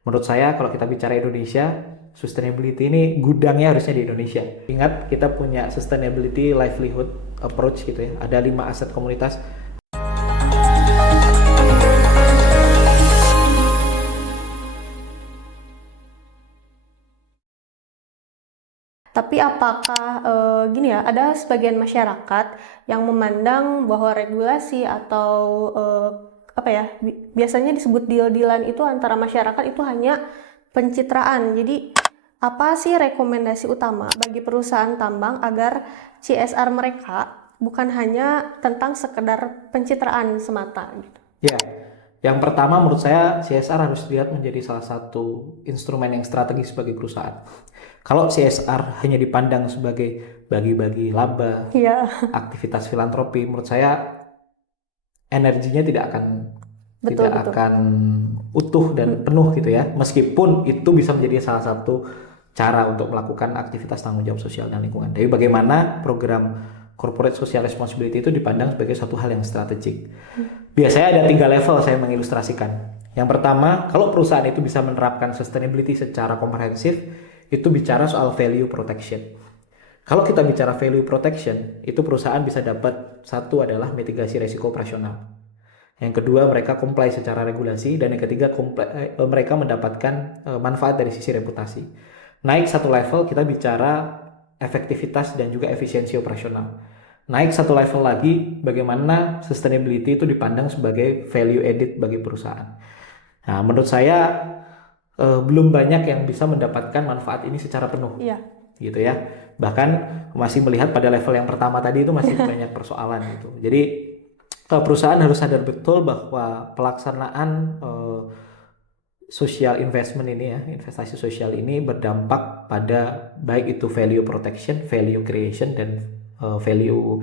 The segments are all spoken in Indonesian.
Menurut saya kalau kita bicara Indonesia, sustainability ini gudangnya harusnya di Indonesia. Ingat kita punya sustainability livelihood approach gitu ya. Ada 5 aset komunitas. Tapi apakah gini ya, ada sebagian masyarakat yang memandang bahwa regulasi atau apa ya, biasanya disebut deal-dealan itu antara masyarakat itu hanya pencitraan. Jadi apa sih rekomendasi utama bagi perusahaan tambang agar CSR mereka bukan hanya tentang sekedar pencitraan semata gitu? Ya, yang pertama menurut saya CSR harus dilihat menjadi salah satu instrumen yang strategis bagi perusahaan. Kalau CSR hanya dipandang sebagai bagi-bagi laba, Iya, aktivitas filantropi, menurut saya energinya betul tidak betul. akan utuh dan penuh gitu ya. Meskipun itu bisa menjadi salah satu cara untuk melakukan aktivitas tanggung jawab sosial dan lingkungan. Tapi bagaimana program corporate social responsibility itu dipandang sebagai suatu hal yang strategik. Biasanya ada 3 level saya mengilustrasikan. Yang pertama, kalau perusahaan itu bisa menerapkan sustainability secara komprehensif, itu bicara soal value protection. Kalau kita bicara value protection, itu perusahaan bisa dapat satu adalah mitigasi risiko operasional. Yang kedua, mereka comply secara regulasi. Dan yang ketiga, mereka mendapatkan manfaat dari sisi reputasi. Naik satu level, kita bicara efektivitas dan juga efisiensi operasional. Naik satu level lagi, bagaimana sustainability itu dipandang sebagai value added bagi perusahaan. Nah, menurut saya belum banyak yang bisa mendapatkan manfaat ini secara penuh, Iya. gitu ya. Bahkan masih melihat pada level yang pertama tadi itu masih banyak persoalan gitu. Jadi perusahaan harus sadar betul bahwa pelaksanaan social investment ini ya, investasi sosial ini berdampak pada baik itu value protection, value creation dan value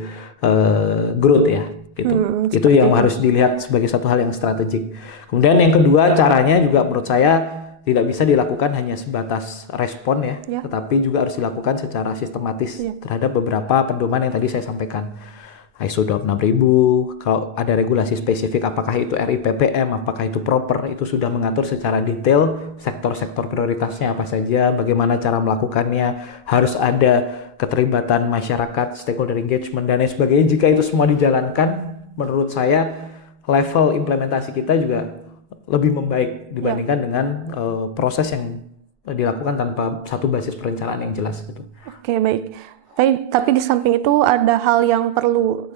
growth ya, gitu. Itu Seperti yang itu. harus dilihat sebagai satu hal yang strategik. Kemudian yang kedua, caranya juga menurut saya tidak bisa dilakukan hanya sebatas respon ya, Ya. tetapi juga harus dilakukan secara sistematis Iya. terhadap beberapa pedoman yang tadi saya sampaikan. ISO 26000, kalau ada regulasi spesifik apakah itu RIPPM, apakah itu proper, itu sudah mengatur secara detail sektor-sektor prioritasnya apa saja, bagaimana cara melakukannya, harus ada keterlibatan masyarakat, stakeholder engagement dan lain sebagainya. Jika itu semua dijalankan, menurut saya level implementasi kita juga lebih membaik Ya. dibandingkan dengan proses yang dilakukan tanpa satu basis perencanaan yang jelas gitu. Oke, baik. Tapi di samping itu ada hal yang perlu,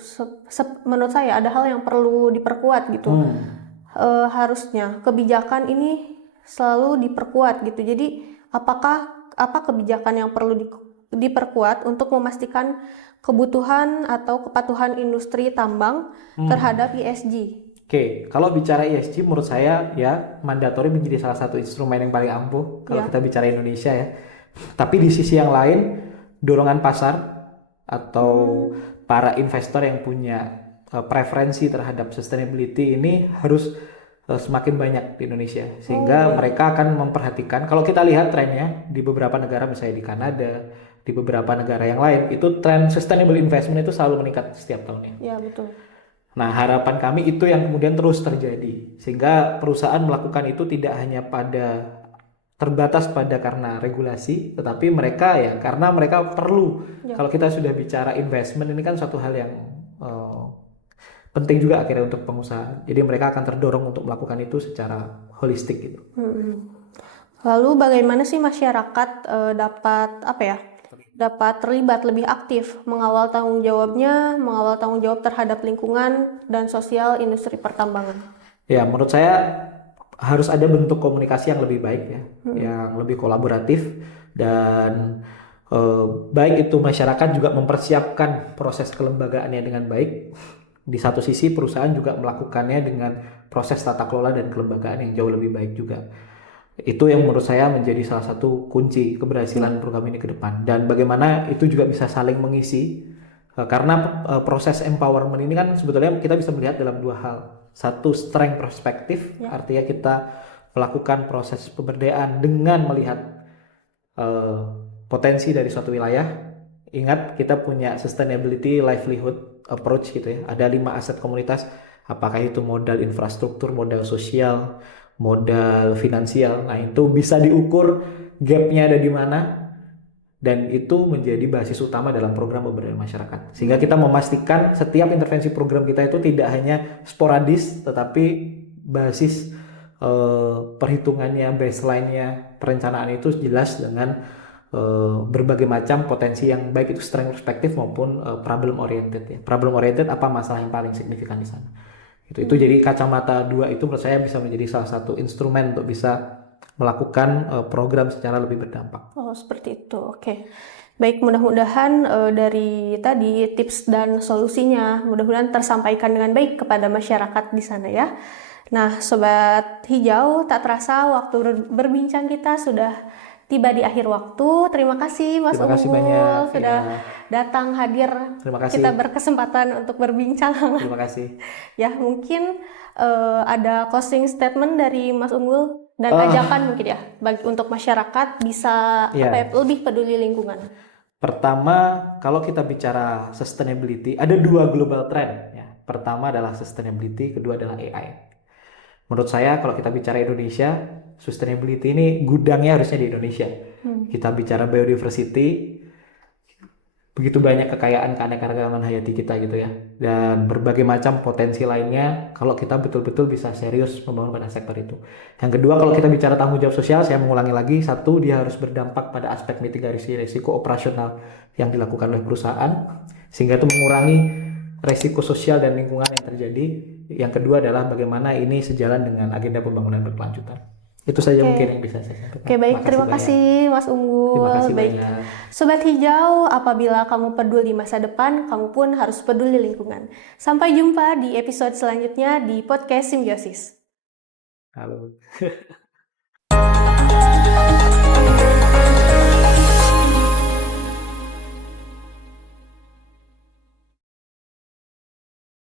menurut saya ada hal yang perlu diperkuat gitu. Harusnya kebijakan ini selalu diperkuat gitu. Jadi apa kebijakan yang perlu diperkuat untuk memastikan kebutuhan atau kepatuhan industri tambang terhadap ESG? Oke, kalau bicara ESG menurut saya ya mandatori menjadi salah satu instrumen yang paling ampuh kalau Ya. kita bicara Indonesia ya. Tapi di sisi yang lain, dorongan pasar atau para investor yang punya preferensi terhadap sustainability ini harus semakin banyak di Indonesia. Oh, Sehingga baik. mereka akan memperhatikan, kalau kita lihat trennya di beberapa negara misalnya di Kanada, di beberapa negara yang lain, itu tren sustainable investment itu selalu meningkat setiap tahunnya. Ya, betul. Nah, harapan kami itu yang kemudian terus terjadi, sehingga perusahaan melakukan itu tidak hanya terbatas pada karena regulasi, tetapi mereka ya karena mereka perlu. Ya. Kalau kita sudah bicara investment ini kan suatu hal yang eh, penting juga akhirnya untuk pengusaha. Jadi mereka akan terdorong untuk melakukan itu secara holistik gitu. Lalu bagaimana sih masyarakat dapat apa ya? Dapat terlibat lebih aktif mengawal tanggung jawab terhadap lingkungan dan sosial industri pertambangan. Ya, menurut saya harus ada bentuk komunikasi yang lebih baik ya, yang lebih kolaboratif dan baik itu masyarakat juga mempersiapkan proses kelembagaannya dengan baik. Di satu sisi perusahaan juga melakukannya dengan proses tata kelola dan kelembagaan yang jauh lebih baik juga. Itu yang menurut saya menjadi salah satu kunci keberhasilan program ini ke depan. Dan bagaimana itu juga bisa saling mengisi. Karena proses empowerment ini kan sebetulnya kita bisa melihat dalam dua hal. Satu, strength perspektif, artinya kita melakukan proses pemberdayaan dengan melihat potensi dari suatu wilayah. Ingat, kita punya sustainability livelihood approach gitu ya. Ada 5 aset komunitas, apakah itu modal infrastruktur, modal sosial, modal finansial. Nah, itu bisa diukur gapnya ada di mana, dan itu menjadi basis utama dalam program pemberdayaan masyarakat. Sehingga kita memastikan setiap intervensi program kita itu tidak hanya sporadis, tetapi basis perhitungannya, baseline-nya, perencanaan itu jelas dengan berbagai macam potensi yang baik itu strength perspektif maupun problem oriented ya. Problem oriented apa masalah yang paling signifikan di sana. Itu jadi kacamata dua itu menurut saya bisa menjadi salah satu instrumen untuk bisa melakukan program secara lebih berdampak. Oh, seperti itu. Oke. Baik, mudah-mudahan dari tadi tips dan solusinya mudah-mudahan tersampaikan dengan baik kepada masyarakat di sana ya. Nah, Sobat Hijau, tak terasa waktu berbincang kita sudah tiba di akhir waktu. Terima kasih Mas Terima kasih Unggul banyak. sudah Ya, datang hadir. terima kasih. Kita berkesempatan untuk berbincang. Terima kasih. Ya, mungkin ada closing statement dari Mas Unggul dan ajakan mungkin ya bagi untuk masyarakat bisa Ya. lebih peduli lingkungan. Pertama, kalau kita bicara sustainability, ada dua global trend ya. Pertama adalah sustainability, kedua adalah AI. Menurut saya kalau kita bicara Indonesia, sustainability ini gudangnya harusnya di Indonesia. Kita bicara biodiversity, begitu banyak kekayaan keanekaragaman hayati kita gitu ya, dan berbagai macam potensi lainnya kalau kita betul-betul bisa serius membangun pada sektor itu. Yang kedua, kalau kita bicara tanggung jawab sosial, saya mengulangi lagi, satu, dia harus berdampak pada aspek mitigasi risiko operasional yang dilakukan oleh perusahaan sehingga itu mengurangi risiko sosial dan lingkungan yang terjadi. Yang kedua adalah bagaimana ini sejalan dengan agenda pembangunan berkelanjutan. Itu saja mungkin yang bisa saya sampaikan. Oke, baik. Terima banyak. kasih Mas Unggul. Terima kasih Baik. banyak. Sobat Hijau, apabila kamu peduli masa depan, kamu pun harus peduli lingkungan. Sampai jumpa di episode selanjutnya di podcast Simbiosis. Halo.